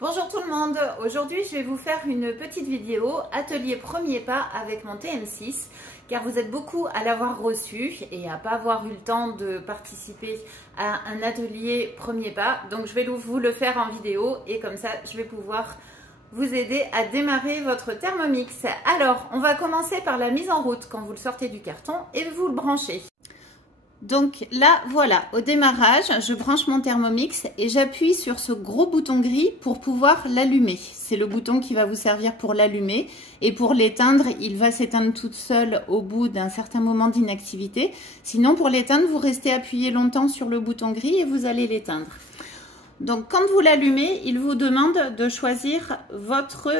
Bonjour tout le monde, aujourd'hui je vais vous faire une petite vidéo atelier premier pas avec mon TM6 car vous êtes beaucoup à l'avoir reçu et à pas avoir eu le temps de participer à un atelier premier pas, donc je vais vous le faire en vidéo et comme ça je vais pouvoir vous aider à démarrer votre Thermomix. Alors on va commencer par la mise en route quand vous le sortez du carton et vous le branchez. Donc là, voilà, au démarrage, je branche mon Thermomix et j'appuie sur ce gros bouton gris pour pouvoir l'allumer. C'est le bouton qui va vous servir pour l'allumer et pour l'éteindre, il va s'éteindre toute seule au bout d'un certain moment d'inactivité. Sinon, pour l'éteindre, vous restez appuyé longtemps sur le bouton gris et vous allez l'éteindre. Donc, quand vous l'allumez, il vous demande de choisir votre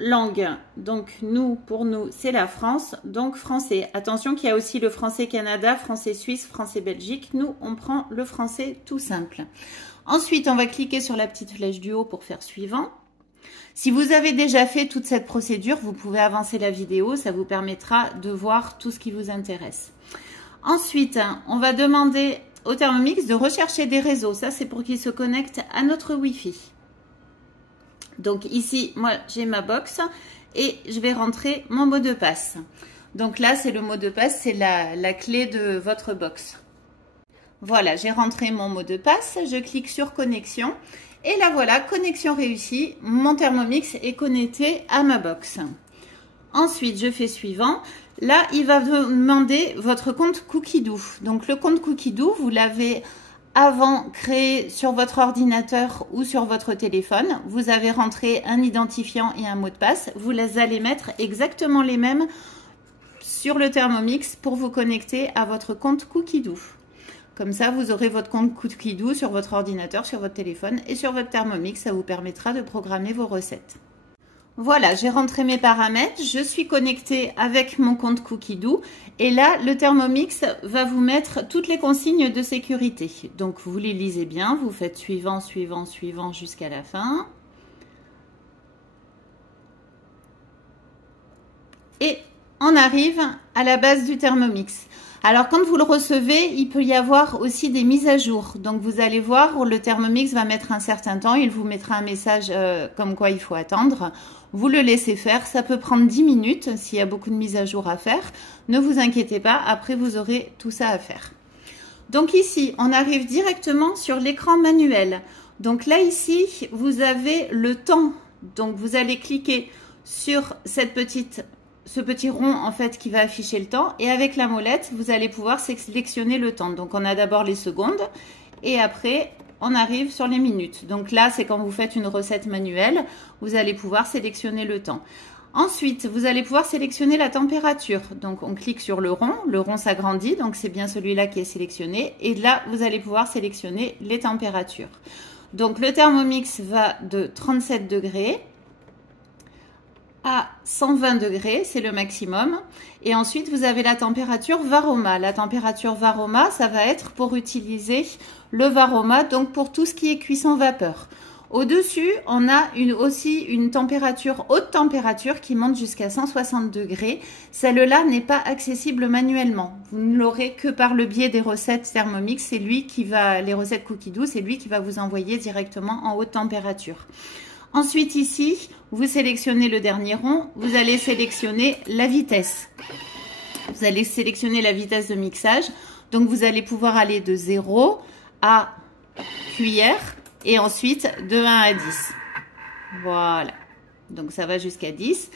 langue. Donc pour nous c'est la France, donc français. Attention qu'il y a aussi le français Canada, français Suisse, français Belgique. Nous on prend le français tout simple. Ensuite on va cliquer sur la petite flèche du haut pour faire suivant. Si vous avez déjà fait toute cette procédure, vous pouvez avancer la vidéo, ça vous permettra de voir tout ce qui vous intéresse. Ensuite on va demander au Thermomix de rechercher des réseaux. Ça c'est pour qu'il se connecte à notre Wi-Fi. Donc ici, moi j'ai ma box et je vais rentrer mon mot de passe. Donc là, c'est le mot de passe, c'est la clé de votre box. Voilà, j'ai rentré mon mot de passe, je clique sur connexion et là voilà, connexion réussie, mon Thermomix est connecté à ma box. Ensuite, je fais suivant. Là, il va vous demander votre compte Cookidoo. Donc le compte Cookidoo, vous l'avez avant créé sur votre ordinateur ou sur votre téléphone. Vous avez rentré un identifiant et un mot de passe. Vous allez mettre exactement les mêmes sur le Thermomix pour vous connecter à votre compte Cookidoo. Comme ça, vous aurez votre compte Cookidoo sur votre ordinateur, sur votre téléphone et sur votre Thermomix. Ça vous permettra de programmer vos recettes. Voilà, j'ai rentré mes paramètres, je suis connectée avec mon compte Cookidoo et là, le Thermomix va vous mettre toutes les consignes de sécurité. Donc, vous les lisez bien, vous faites suivant, suivant, suivant jusqu'à la fin. Et on arrive à la base du Thermomix. Alors, quand vous le recevez, il peut y avoir aussi des mises à jour. Donc, vous allez voir, le Thermomix va mettre un certain temps. Il vous mettra un message comme quoi il faut attendre. Vous le laissez faire. Ça peut prendre 10 minutes s'il y a beaucoup de mises à jour à faire. Ne vous inquiétez pas. Après, vous aurez tout ça à faire. Donc, ici, on arrive directement sur l'écran manuel. Donc, là, ici, vous avez le temps. Donc, vous allez cliquer sur ce petit rond en fait qui va afficher le temps et avec la molette vous allez pouvoir sélectionner le temps. Donc on a d'abord les secondes et après on arrive sur les minutes. Donc là c'est quand vous faites une recette manuelle, vous allez pouvoir sélectionner le temps. Ensuite vous allez pouvoir sélectionner la température. Donc on clique sur le rond s'agrandit, donc c'est bien celui-là qui est sélectionné et là vous allez pouvoir sélectionner les températures. Donc le Thermomix va de 37 degrés à 120 degrés, c'est le maximum. Et ensuite, vous avez la température Varoma. La température Varoma, ça va être pour utiliser le Varoma, donc pour tout ce qui est cuisson vapeur. Au-dessus, on a aussi une température, haute température qui monte jusqu'à 160 degrés. Celle-là n'est pas accessible manuellement. Vous ne l'aurez que par le biais des recettes Thermomix. C'est lui qui va, les recettes Cookidoo, c'est lui qui va vous envoyer directement en haute température. Ensuite ici, vous sélectionnez le dernier rond, vous allez sélectionner la vitesse. Vous allez sélectionner la vitesse de mixage. Donc vous allez pouvoir aller de 0 à cuillère et ensuite de 1 à 10. Voilà. Donc ça va jusqu'à 10.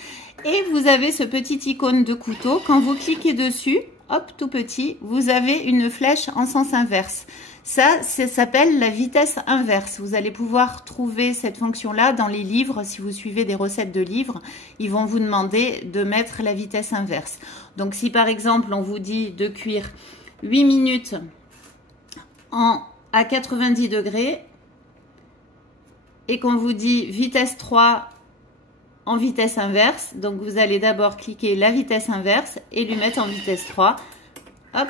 Et vous avez ce petit icône de couteau. Quand vous cliquez dessus, hop, tout petit, vous avez une flèche en sens inverse. Ça s'appelle la vitesse inverse. Vous allez pouvoir trouver cette fonction-là dans les livres. Si vous suivez des recettes de livres, ils vont vous demander de mettre la vitesse inverse. Donc, si par exemple, on vous dit de cuire 8 minutes à 90 degrés et qu'on vous dit vitesse 3 en vitesse inverse, donc vous allez d'abord cliquer la vitesse inverse et lui mettre en vitesse 3. Hop.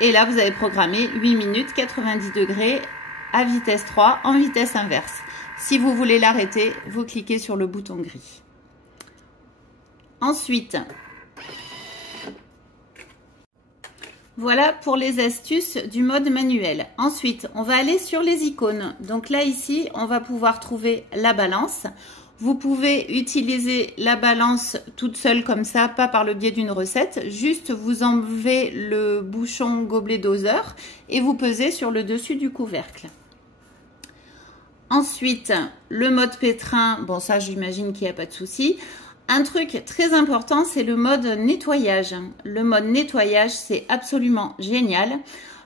Et là, vous avez programmé 8 minutes 90 degrés à vitesse 3 en vitesse inverse. Si vous voulez l'arrêter, vous cliquez sur le bouton gris. Ensuite, Voilà pour les astuces du mode manuel. Ensuite, on va aller sur les icônes. Donc là, ici, on va pouvoir trouver la balance. Vous pouvez utiliser la balance toute seule comme ça, pas par le biais d'une recette. Juste, vous enlevez le bouchon gobelet doseur et vous pesez sur le dessus du couvercle. Ensuite, le mode pétrin. Bon, ça, j'imagine qu'il n'y a pas de souci. Un truc très important, c'est le mode nettoyage. Le mode nettoyage, c'est absolument génial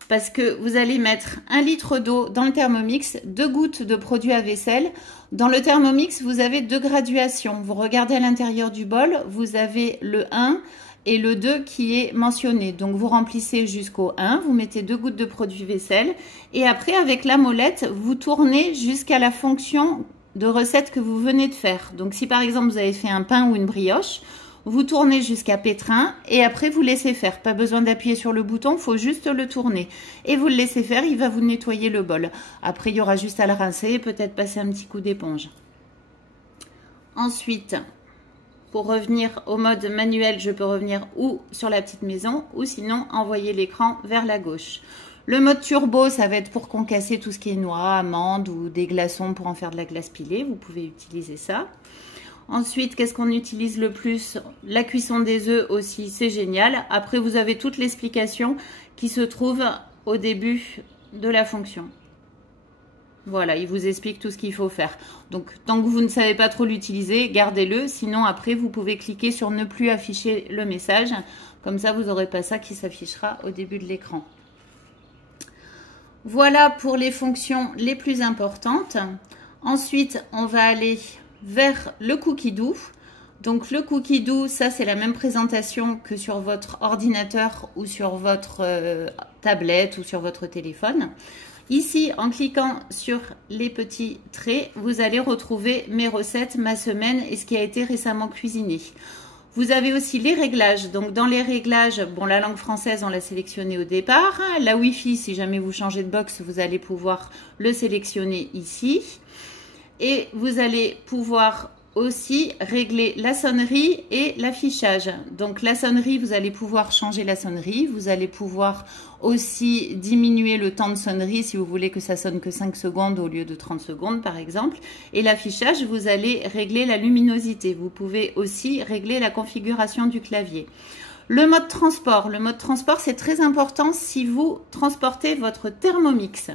parce que vous allez mettre 1 litre d'eau dans le Thermomix, 2 gouttes de produit à vaisselle. Dans le Thermomix, vous avez 2 graduations. Vous regardez à l'intérieur du bol, vous avez le 1 et le 2 qui est mentionné. Donc, vous remplissez jusqu'au 1, vous mettez 2 gouttes de produit vaisselle et après, avec la molette, vous tournez jusqu'à la fonction de recette que vous venez de faire. Donc, si par exemple, vous avez fait un pain ou une brioche, vous tournez jusqu'à pétrin et après, vous laissez faire. Pas besoin d'appuyer sur le bouton, il faut juste le tourner. Et vous le laissez faire, il va vous nettoyer le bol. Après, il y aura juste à le rincer et peut-être passer un petit coup d'éponge. Ensuite, pour revenir au mode manuel, je peux revenir ou sur la petite maison ou sinon envoyer l'écran vers la gauche. Le mode turbo, ça va être pour concasser tout ce qui est noix, amandes ou des glaçons pour en faire de la glace pilée. Vous pouvez utiliser ça. Ensuite, qu'est-ce qu'on utilise le plus? La cuisson des œufs aussi, c'est génial. Après, vous avez toute l'explication qui se trouve au début de la fonction. Voilà, il vous explique tout ce qu'il faut faire. Donc, tant que vous ne savez pas trop l'utiliser, gardez-le. Sinon, après, vous pouvez cliquer sur ne plus afficher le message. Comme ça, vous n'aurez pas ça qui s'affichera au début de l'écran. Voilà pour les fonctions les plus importantes. Ensuite, on va aller vers le cookie doux. Donc le cookie doux, ça c'est la même présentation que sur votre ordinateur ou sur votre tablette ou sur votre téléphone. Ici, en cliquant sur les petits traits, vous allez retrouver mes recettes, ma semaine et ce qui a été récemment cuisiné. Vous avez aussi les réglages. Donc, dans les réglages, bon, la langue française, on l'a sélectionnée au départ. La Wi-Fi, si jamais vous changez de box, vous allez pouvoir le sélectionner ici. Et vous allez pouvoir aussi régler la sonnerie et l'affichage. Donc, la sonnerie, vous allez pouvoir changer la sonnerie. Vous allez pouvoir aussi diminuer le temps de sonnerie si vous voulez que ça sonne que 5 secondes au lieu de 30 secondes, par exemple. Et l'affichage, vous allez régler la luminosité. Vous pouvez aussi régler la configuration du clavier. Le mode transport. Le mode transport, c'est très important si vous transportez votre Thermomix.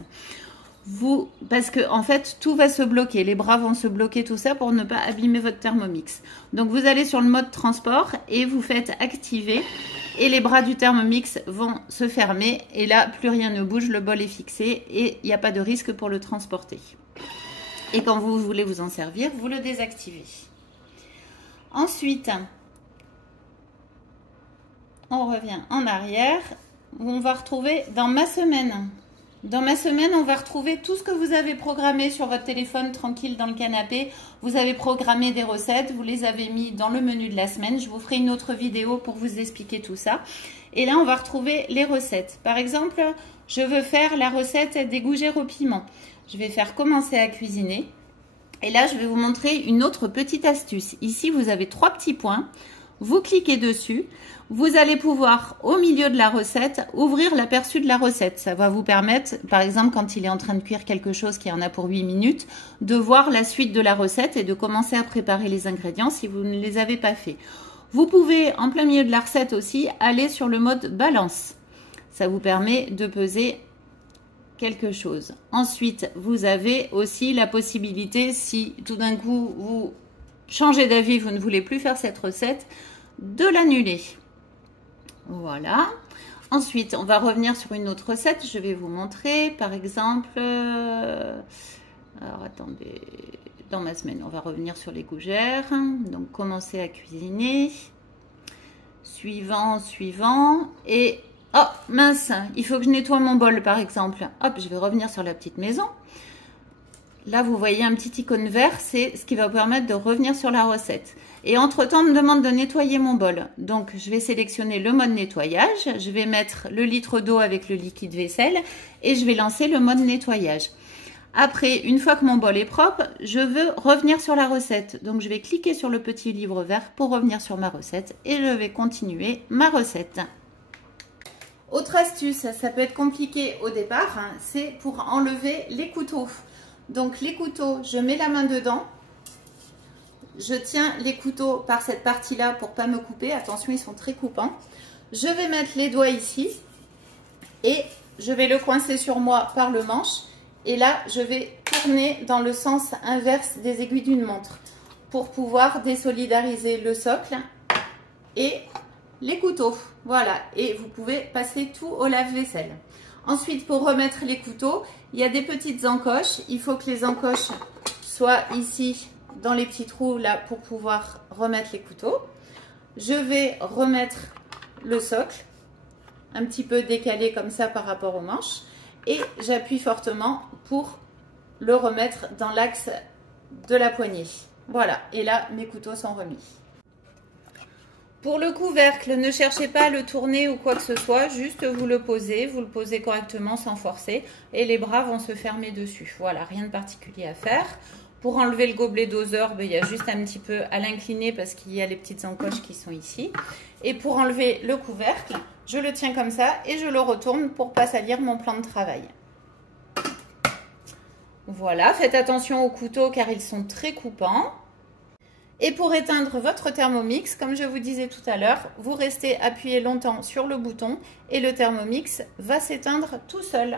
Parce que en fait tout va se bloquer, les bras vont se bloquer, tout ça pour ne pas abîmer votre Thermomix. Donc vous allez sur le mode transport et vous faites activer et les bras du Thermomix vont se fermer et là plus rien ne bouge, le bol est fixé et il n'y a pas de risque pour le transporter. Et quand vous voulez vous en servir, vous le désactivez. Ensuite, on revient en arrière où on va retrouver dans ma semaine. Dans ma semaine, on va retrouver tout ce que vous avez programmé sur votre téléphone tranquille dans le canapé. Vous avez programmé des recettes, vous les avez mis dans le menu de la semaine. Je vous ferai une autre vidéo pour vous expliquer tout ça. Et là, on va retrouver les recettes. Par exemple, je veux faire la recette des gougères au piment. Je vais faire commencer à cuisiner. Et là, je vais vous montrer une autre petite astuce. Ici, vous avez 3 petits points. Vous cliquez dessus. Vous allez pouvoir, au milieu de la recette, ouvrir l'aperçu de la recette. Ça va vous permettre, par exemple, quand il est en train de cuire quelque chose qui en a pour 8 minutes, de voir la suite de la recette et de commencer à préparer les ingrédients si vous ne les avez pas fait. Vous pouvez, en plein milieu de la recette aussi, aller sur le mode balance. Ça vous permet de peser quelque chose. Ensuite, vous avez aussi la possibilité, si tout d'un coup, vous changez d'avis, vous ne voulez plus faire cette recette, de l'annuler. Voilà. Ensuite, on va revenir sur une autre recette. Je vais vous montrer, par exemple, alors attendez, dans ma semaine, on va revenir sur les gougères. Donc, commencer à cuisiner. Suivant, suivant. Et, oh, mince, il faut que je nettoie mon bol, par exemple. Hop, je vais revenir sur la petite maison. Là, vous voyez un petit icône vert, c'est ce qui va vous permettre de revenir sur la recette. Et entre-temps, on me demande de nettoyer mon bol. Donc, je vais sélectionner le mode nettoyage. Je vais mettre le litre d'eau avec le liquide vaisselle et je vais lancer le mode nettoyage. Après, une fois que mon bol est propre, je veux revenir sur la recette. Donc, je vais cliquer sur le petit livre vert pour revenir sur ma recette et je vais continuer ma recette. Autre astuce, ça peut être compliqué au départ, hein, c'est pour enlever les couteaux. Donc les couteaux, je mets la main dedans, je tiens les couteaux par cette partie-là pour pas me couper. Attention, ils sont très coupants. Je vais mettre les doigts ici et je vais le coincer sur moi par le manche. Et là, je vais tourner dans le sens inverse des aiguilles d'une montre pour pouvoir désolidariser le socle et les couteaux. Voilà, et vous pouvez passer tout au lave-vaisselle. Ensuite, pour remettre les couteaux, il y a des petites encoches. Il faut que les encoches soient ici dans les petits trous là pour pouvoir remettre les couteaux. Je vais remettre le socle un petit peu décalé comme ça par rapport aux manches et j'appuie fortement pour le remettre dans l'axe de la poignée. Voilà, et là mes couteaux sont remis. Pour le couvercle, ne cherchez pas à le tourner ou quoi que ce soit, juste vous le posez correctement sans forcer et les bras vont se fermer dessus. Voilà, rien de particulier à faire. Pour enlever le gobelet doseur, il y a juste un petit peu à l'incliner parce qu'il y a les petites encoches qui sont ici. Et pour enlever le couvercle, je le tiens comme ça et je le retourne pour ne pas salir mon plan de travail. Voilà, faites attention aux couteaux car ils sont très coupants. Et pour éteindre votre Thermomix, comme je vous disais tout à l'heure, vous restez appuyé longtemps sur le bouton et le Thermomix va s'éteindre tout seul.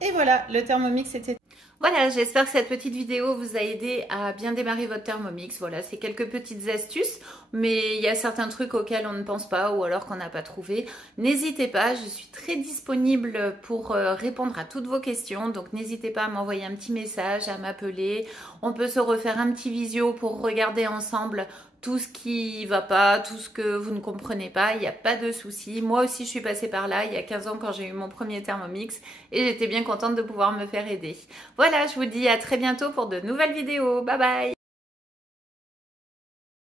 Et voilà, le Thermomix est éteint. Voilà, j'espère que cette petite vidéo vous a aidé à bien démarrer votre Thermomix. Voilà, c'est quelques petites astuces, mais il y a certains trucs auxquels on ne pense pas ou alors qu'on n'a pas trouvé. N'hésitez pas, je suis très disponible pour répondre à toutes vos questions. Donc n'hésitez pas à m'envoyer un petit message, à m'appeler. On peut se refaire un petit visio pour regarder ensemble tout ce qui va pas, tout ce que vous ne comprenez pas, il n'y a pas de souci. Moi aussi, je suis passée par là il y a 15 ans quand j'ai eu mon premier Thermomix et j'étais bien contente de pouvoir me faire aider. Voilà, je vous dis à très bientôt pour de nouvelles vidéos. Bye bye!